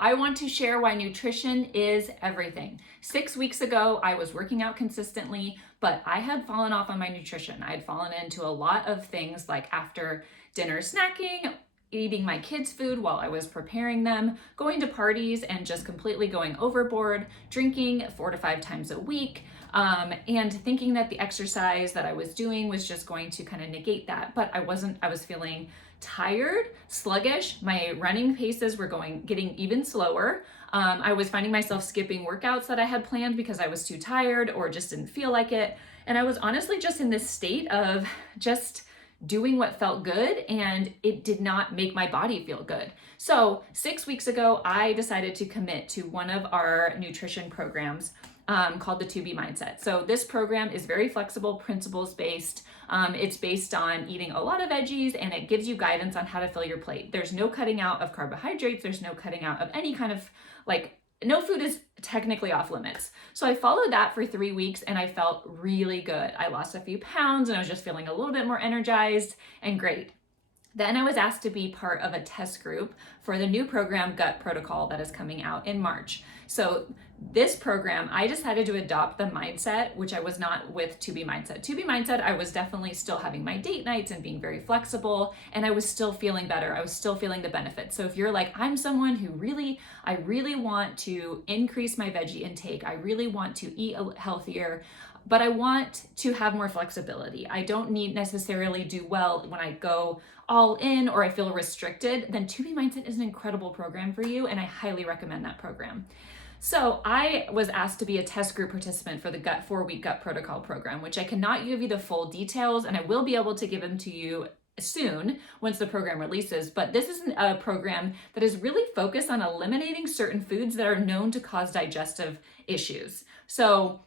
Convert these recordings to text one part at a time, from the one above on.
I want to share why nutrition is everything. 6 weeks ago, I was working out consistently, but I had fallen off on my nutrition. I had fallen into a lot of things like after dinner snacking, eating my kids' food while I was preparing them, going to parties and just completely going overboard, drinking 4 to 5 times a week, and thinking that the exercise that I was doing was just going to kind of negate that. But I wasn't. I was feeling tired, sluggish. My running paces were getting even slower. I was finding myself skipping workouts that I had planned because I was too tired or just didn't feel like it. And I was honestly just in this state of just doing what felt good, and it did not make my body feel good. So 6 weeks ago, I decided to commit to one of our nutrition programs called the 2B Mindset. So this program is very flexible, principles based. It's based on eating a lot of veggies, and it gives you guidance on how to fill your plate. There's no cutting out of carbohydrates. There's no cutting out of any kind of no food is technically off limits. So I followed that for 3 weeks and I felt really good. I lost a few pounds and I was just feeling a little bit more energized and great. Then I was asked to be part of a test group for the new program Gut Protocol that is coming out in March. So this program, I decided to adopt the mindset, which I was not with 2B Mindset. 2B Mindset, I was definitely still having my date nights and being very flexible, and I was still feeling better. I was still feeling the benefits. So if you're like, I'm someone who I really want to increase my veggie intake, I really want to eat healthier, but I want to have more flexibility. I don't need necessarily do well when I go all in or I feel restricted, then 2B Mindset is an incredible program for you, and I highly recommend that program. So I was asked to be a test group participant for the 4-week Gut Protocol program, which I cannot give you the full details, and I will be able to give them to you soon once the program releases. But this is a program that is really focused on eliminating certain foods that are known to cause digestive issues. So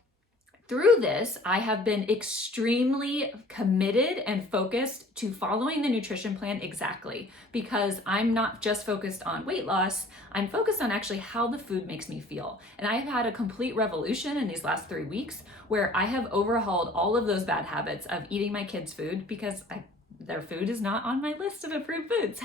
through this, I have been extremely committed and focused to following the nutrition plan exactly, because I'm not just focused on weight loss, I'm focused on actually how the food makes me feel. And I have had a complete revolution in these last 3 weeks where I have overhauled all of those bad habits of eating my kids' food because their food is not on my list of approved foods.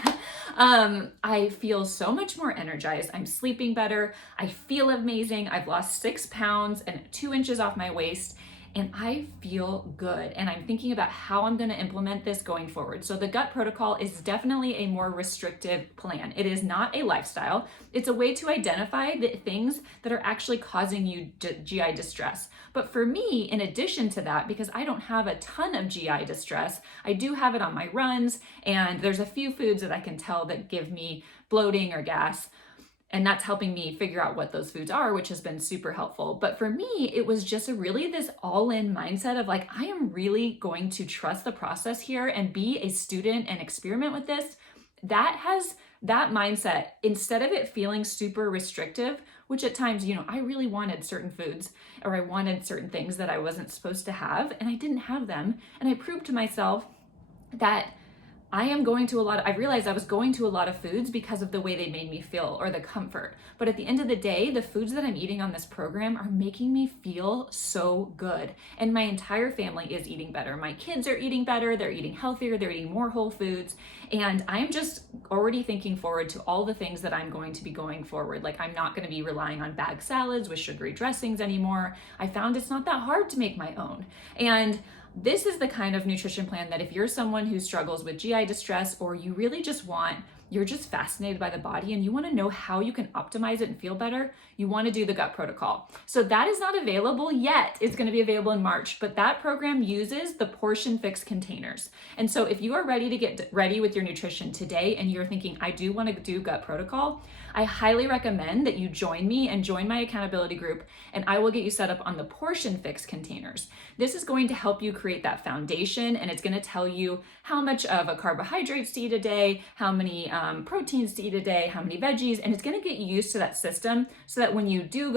I feel so much more energized. I'm sleeping better. I feel amazing. I've lost 6 pounds and 2 inches off my waist, and I feel good. And I'm thinking about how I'm going to implement this going forward. So the Gut Protocol is definitely a more restrictive plan. It is not a lifestyle. It's a way to identify the things that are actually causing you GI distress. But for me, in addition to that, because I don't have a ton of GI distress, I do have it on my runs, and there's a few foods that I can tell that give me bloating or gas. And that's helping me figure out what those foods are, which has been super helpful. But for me, it was just really this all-in mindset of like, I am really going to trust the process here and be a student and experiment with this. That mindset, instead of it feeling super restrictive, which at times, I really wanted certain foods or I wanted certain things that I wasn't supposed to have, and I didn't have them. And I proved to myself that I realized I was going to a lot of foods because of the way they made me feel or the comfort. But at the end of the day, the foods that I'm eating on this program are making me feel so good. And my entire family is eating better. My kids are eating better. They're eating healthier. They're eating more whole foods. And I'm just already thinking forward to all the things that I'm going to be going forward. Like, I'm not going to be relying on bag salads with sugary dressings anymore. I found it's not that hard to make my own. And this is the kind of nutrition plan that if you're someone who struggles with GI distress, or you really you're just fascinated by the body and you want to know how you can optimize it and feel better, you want to do the Gut Protocol. So that is not available yet. It's going to be available in March, but that program uses the portion fix containers. And so if you are ready to get ready with your nutrition today and you're thinking, I do want to do Gut Protocol, I highly recommend that you join me and join my accountability group, and I will get you set up on the portion fix containers. This is going to help you create that foundation, and it's going to tell you how much of a carbohydrates to eat a day, how many proteins to eat a day, how many veggies, and it's going to get you used to that system so that when you do go